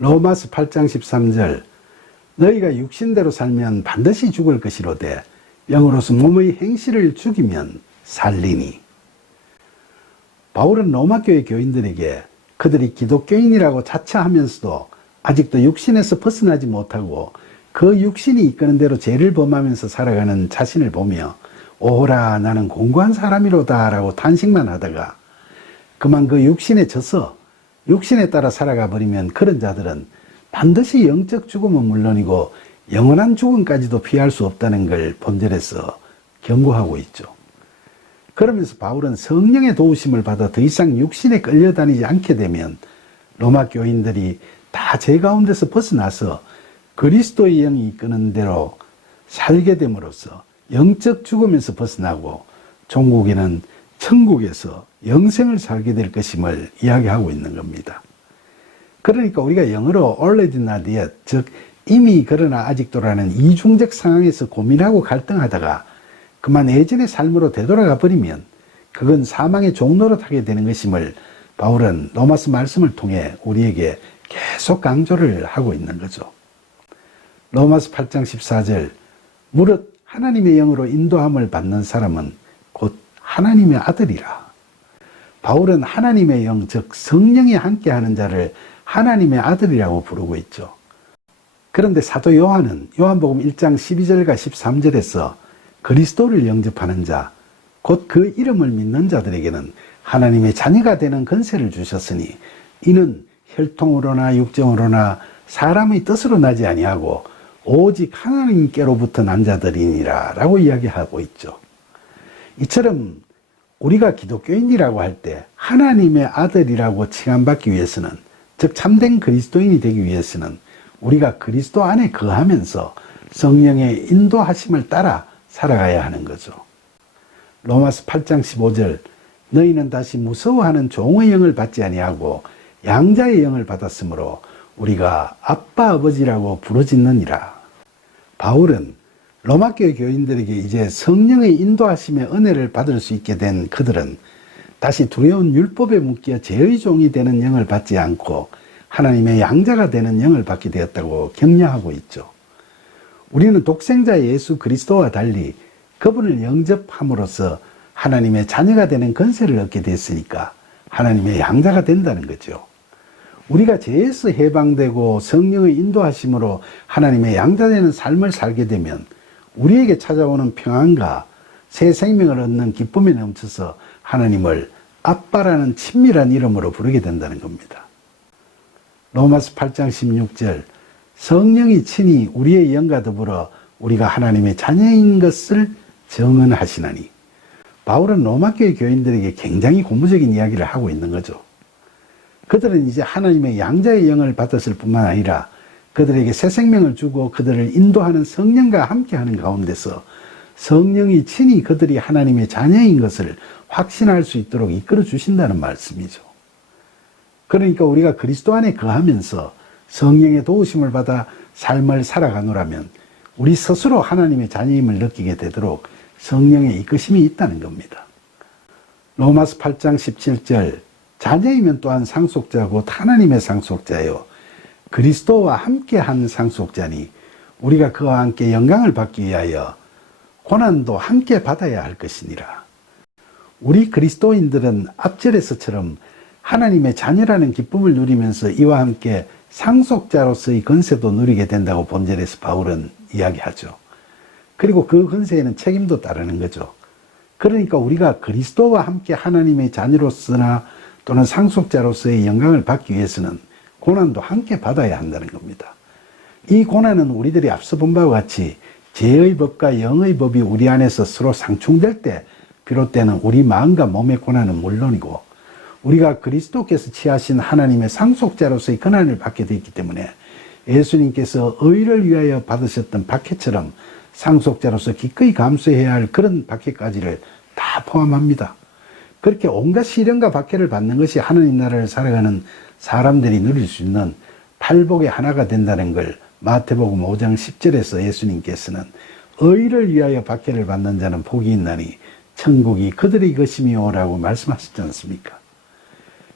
로마서 8장 13절 너희가 육신대로 살면 반드시 죽을 것이로되 영으로서 몸의 행실을 죽이면 살리니. 바울은 로마교회 교인들에게 그들이 기독교인이라고 자처하면서도 아직도 육신에서 벗어나지 못하고 그 육신이 이끄는 대로 죄를 범하면서 살아가는 자신을 보며 오호라 나는 공고한 사람이로다 라고 탄식만 하다가 그만 그 육신에 져서 육신에 따라 살아가 버리면 그런 자들은 반드시 영적 죽음은 물론이고 영원한 죽음까지도 피할 수 없다는 걸 본절에서 경고하고 있죠. 그러면서 바울은 성령의 도우심을 받아 더 이상 육신에 끌려다니지 않게 되면 로마 교인들이 다 죄 가운데서 벗어나서 그리스도의 영이 이끄는 대로 살게 됨으로써 영적 죽음에서 벗어나고 종국에는 천국에서 영생을 살게 될 것임을 이야기하고 있는 겁니다. 그러니까 우리가 영어로 already not yet, 즉 이미 그러나 아직도라는 이중적 상황에서 고민하고 갈등하다가 그만 예전의 삶으로 되돌아가 버리면 그건 사망의 종로로 타게 되는 것임을 바울은 로마서 말씀을 통해 우리에게 계속 강조를 하고 있는 거죠. 로마서 8장 14절 무릇 하나님의 영으로 인도함을 받는 사람은 곧 하나님의 아들이라. 바울은 하나님의 영, 즉 성령이 함께하는 자를 하나님의 아들이라고 부르고 있죠. 그런데 사도 요한은 요한복음 1장 12절과 13절에서 그리스도를 영접하는 자, 곧 그 이름을 믿는 자들에게는 하나님의 자녀가 되는 권세를 주셨으니 이는 혈통으로나 육정으로나 사람의 뜻으로 나지 아니하고 오직 하나님께로부터 난 자들이니라 라고 이야기하고 있죠. 이처럼 우리가 기독교인이라고 할 때 하나님의 아들이라고 칭함받기 위해서는, 즉 참된 그리스도인이 되기 위해서는 우리가 그리스도 안에 거하면서 성령의 인도하심을 따라 살아가야 하는 거죠. 로마서 8장 15절 너희는 다시 무서워하는 종의 영을 받지 아니하고 양자의 영을 받았으므로 우리가 아빠 아버지라고 부르짖느니라. 바울은 로마교회 교인들에게 이제 성령의 인도하심의 은혜를 받을 수 있게 된 그들은 다시 두려운 율법에 묶여 죄의 종이 되는 영을 받지 않고 하나님의 양자가 되는 영을 받게 되었다고 격려하고 있죠. 우리는 독생자 예수 그리스도와 달리 그분을 영접함으로써 하나님의 자녀가 되는 권세를 얻게 됐으니까 하나님의 양자가 된다는 거죠. 우리가 죄에서 해방되고 성령의 인도하심으로 하나님의 양자 되는 삶을 살게 되면 우리에게 찾아오는 평안과 새 생명을 얻는 기쁨에 넘쳐서 하나님을 아빠라는 친밀한 이름으로 부르게 된다는 겁니다. 로마서 8장 16절 성령이 친히 우리의 영과 더불어 우리가 하나님의 자녀인 것을 증언하시나니. 바울은 로마교회 교인들에게 굉장히 고무적인 이야기를 하고 있는 거죠. 그들은 이제 하나님의 양자의 영을 받았을 뿐만 아니라 그들에게 새 생명을 주고 그들을 인도하는 성령과 함께하는 가운데서 성령이 친히 그들이 하나님의 자녀인 것을 확신할 수 있도록 이끌어 주신다는 말씀이죠. 그러니까 우리가 그리스도 안에 거하면서 성령의 도우심을 받아 삶을 살아가노라면 우리 스스로 하나님의 자녀임을 느끼게 되도록 성령의 이끄심이 있다는 겁니다. 로마서 8장 17절 자녀이면 또한 상속자 곧 하나님의 상속자요 그리스도와 함께한 상속자니 우리가 그와 함께 영광을 받기 위하여 고난도 함께 받아야 할 것이니라. 우리 그리스도인들은 앞절에서처럼 하나님의 자녀라는 기쁨을 누리면서 이와 함께 상속자로서의 권세도 누리게 된다고 본절에서 바울은 이야기하죠. 그리고 그 권세에는 책임도 따르는 거죠. 그러니까 우리가 그리스도와 함께 하나님의 자녀로서나 또는 상속자로서의 영광을 받기 위해서는 고난도 함께 받아야 한다는 겁니다. 이 고난은 우리들이 앞서 본 바와 같이 죄의 법과 영의 법이 우리 안에서 서로 상충될 때 비롯되는 우리 마음과 몸의 고난은 물론이고 우리가 그리스도께서 취하신 하나님의 상속자로서의 권한을 받게 되었기 때문에 예수님께서 의를 위하여 받으셨던 박해처럼 상속자로서 기꺼이 감수해야 할 그런 박해까지를 다 포함합니다. 그렇게 온갖 시련과 박해를 받는 것이 하나님 나라를 살아가는 사람들이 누릴 수 있는 팔복의 하나가 된다는 걸 마태복음 5장 10절에서 예수님께서는 의를 위하여 박해를 받는 자는 복이 있나니 천국이 그들의 것이미요라고 말씀하셨지 않습니까?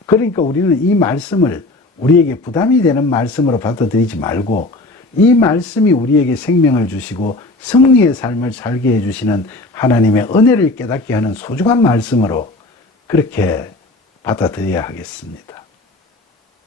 그러니까 우리는 이 말씀을 우리에게 부담이 되는 말씀으로 받아들이지 말고 이 말씀이 우리에게 생명을 주시고 승리의 삶을 살게 해주시는 하나님의 은혜를 깨닫게 하는 소중한 말씀으로 그렇게 받아들여야 하겠습니다.